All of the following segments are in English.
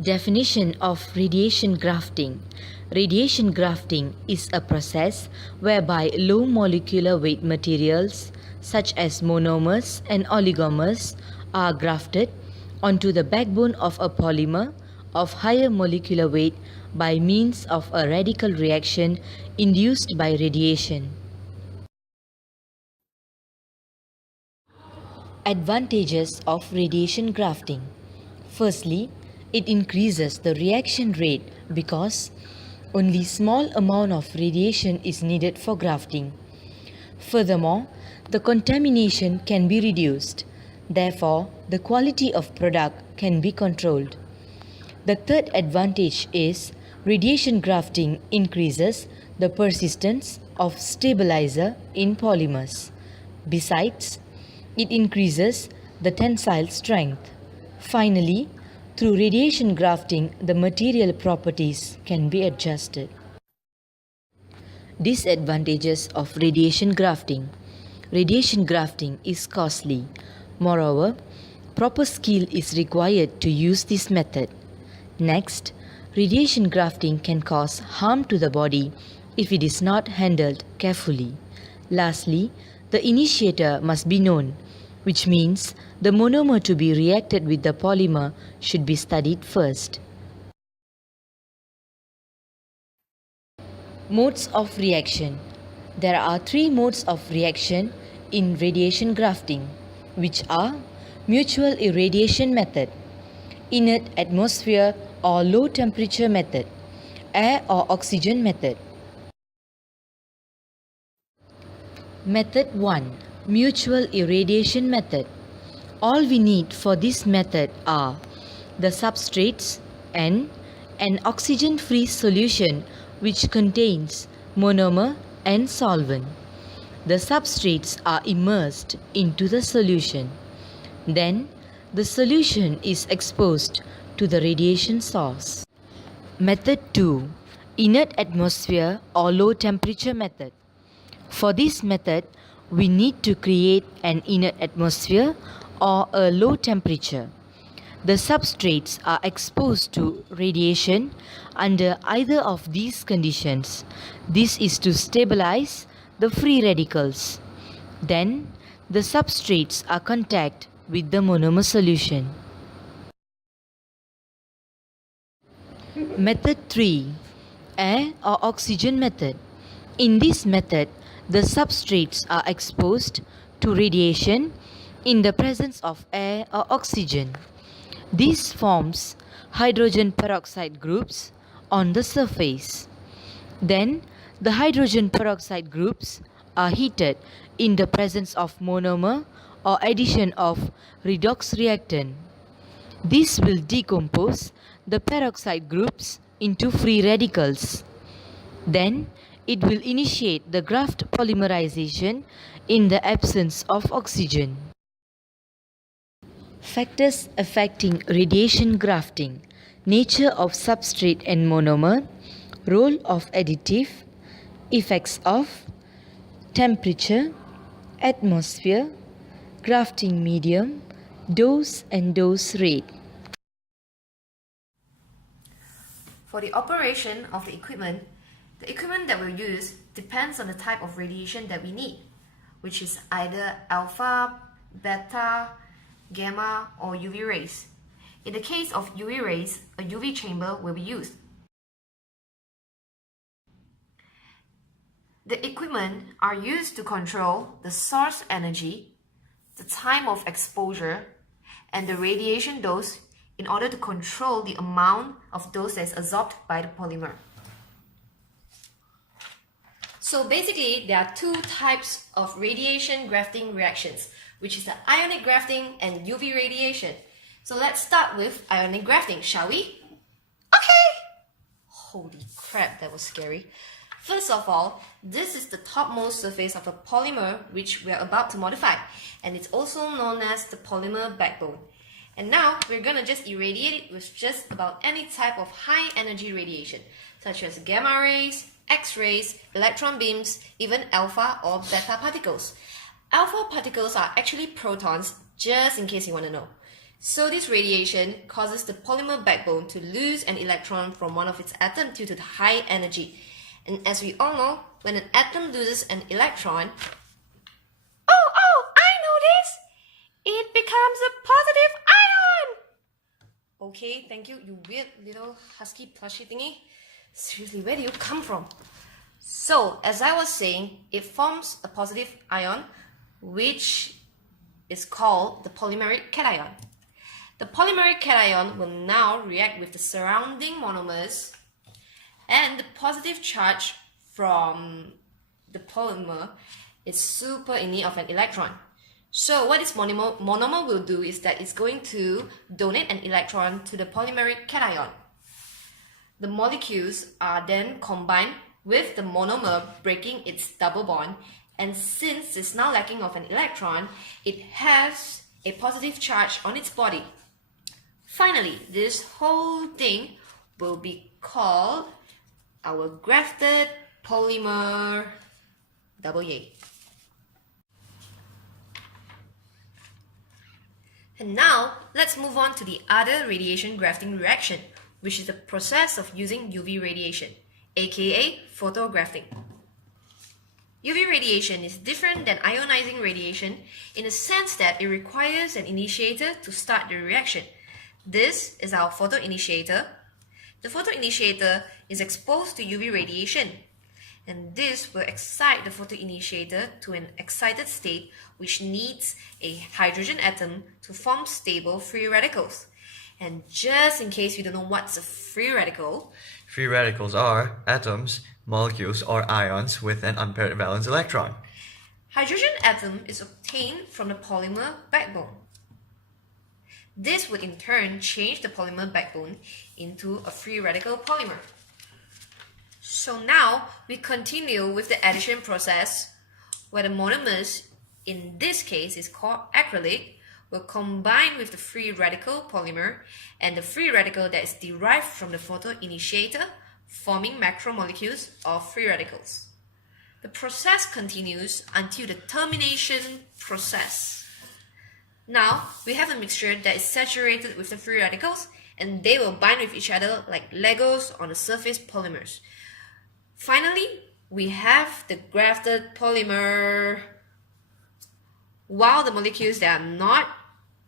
Definition of radiation grafting. Radiation grafting is a process whereby low molecular weight materials such as monomers and oligomers are grafted onto the backbone of a polymer of higher molecular weight by means of a radical reaction induced by radiation. Advantages of radiation grafting. Firstly, it increases the reaction rate because only small amount of radiation is needed for grafting. Furthermore, the contamination can be reduced. Therefore, the quality of product can be controlled. The third advantage is radiation grafting increases the persistence of stabilizer in polymers. Besides, it increases the tensile strength. Finally, through radiation grafting, the material properties can be adjusted. Disadvantages of radiation grafting. Radiation grafting is costly. Moreover, proper skill is required to use this method. Next, radiation grafting can cause harm to the body if it is not handled carefully. Lastly, the initiator must be known, which means the monomer to be reacted with the polymer should be studied first. Modes of reaction. There are three modes of reaction in radiation grafting, which are mutual irradiation method, inert atmosphere or low temperature method, air or oxygen method. Method 1. Mutual irradiation method. All we need for this method are the substrates and an oxygen-free solution which contains monomer and solvent. The substrates are immersed into the solution. Then, the solution is exposed to the radiation source. Method 2. Inert atmosphere or low temperature method. For this method, we need to create an inert atmosphere or a low temperature. The substrates are exposed to radiation under either of these conditions. This is to stabilize the free radicals. Then, the substrates are contact with the monomer solution. Method 3. Air or oxygen method. In this method, the substrates are exposed to radiation in the presence of air or oxygen. This forms hydrogen peroxide groups on the surface. Then, the hydrogen peroxide groups are heated in the presence of monomer or addition of redox reactant. This will decompose the peroxide groups into free radicals. Then, it will initiate the graft polymerization in the absence of oxygen. Factors affecting radiation grafting: nature of substrate and monomer, role of additive, effects of temperature, atmosphere, grafting medium, dose and dose rate. For the operation of the equipment that we'll use depends on the type of radiation that we need, which is either alpha, beta, gamma, or UV rays. In the case of UV rays, a UV chamber will be used. The equipment are used to control the source energy, the time of exposure, and the radiation dose in order to control the amount of dose that's absorbed by the polymer. So basically, there are two types of radiation grafting reactions, which is the ionic grafting and UV radiation. So let's start with ionic grafting, shall we? Okay! Holy crap, that was scary. First of all, this is the topmost surface of a polymer which we are about to modify, and it's also known as the polymer backbone. And now we're gonna just irradiate it with just about any type of high energy radiation, such as gamma rays, X-rays, electron beams, even alpha or beta particles. Alpha particles are actually protons, just in case you want to know. So this radiation causes the polymer backbone to lose an electron from one of its atoms due to the high energy. And as we all know, when an atom loses an electron, I know this! It becomes a positive ion! Okay, thank you, you weird little husky plushy thingy. Seriously, where do you come from? So, as I was saying, it forms a positive ion, which is called the polymeric cation. The polymeric cation will now react with the surrounding monomers, and the positive charge from the polymer is super in need of an electron. So what this monomer will do is that it's going to donate an electron to the polymeric cation. The molecules are then combined with the monomer breaking its double bond, and since it's now lacking of an electron, it has a positive charge on its body. Finally, this whole thing will be called our grafted polymer double yay. And now, let's move on to the other radiation grafting reaction, which is the process of using UV radiation, aka photografting. UV radiation is different than ionizing radiation in the sense that it requires an initiator to start the reaction. This is our photoinitiator. The photoinitiator is exposed to UV radiation, and this will excite the photoinitiator to an excited state which needs a hydrogen atom to form stable free radicals. And just in case you don't know what's a free radical, free radicals are atoms, molecules, or ions with an unpaired valence electron. Hydrogen atom is obtained from the polymer backbone. This would in turn change the polymer backbone into a free radical polymer. So now we continue with the addition process where the monomers, in this case is called acrylic, will combine with the free radical polymer and the free radical that is derived from the photoinitiator, forming macromolecules of free radicals. The process continues until the termination process. Now, we have a mixture that is saturated with the free radicals, and they will bind with each other like Legos on the surface polymers. Finally, we have the grafted polymer. While the molecules that are not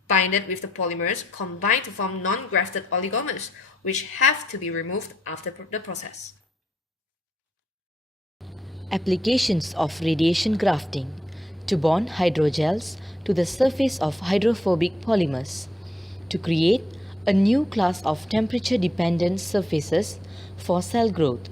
binded with the polymers combine to form non-grafted oligomers, which have to be removed after the process. Applications of radiation grafting: to bond hydrogels to the surface of hydrophobic polymers, to create a new class of temperature-dependent surfaces for cell growth,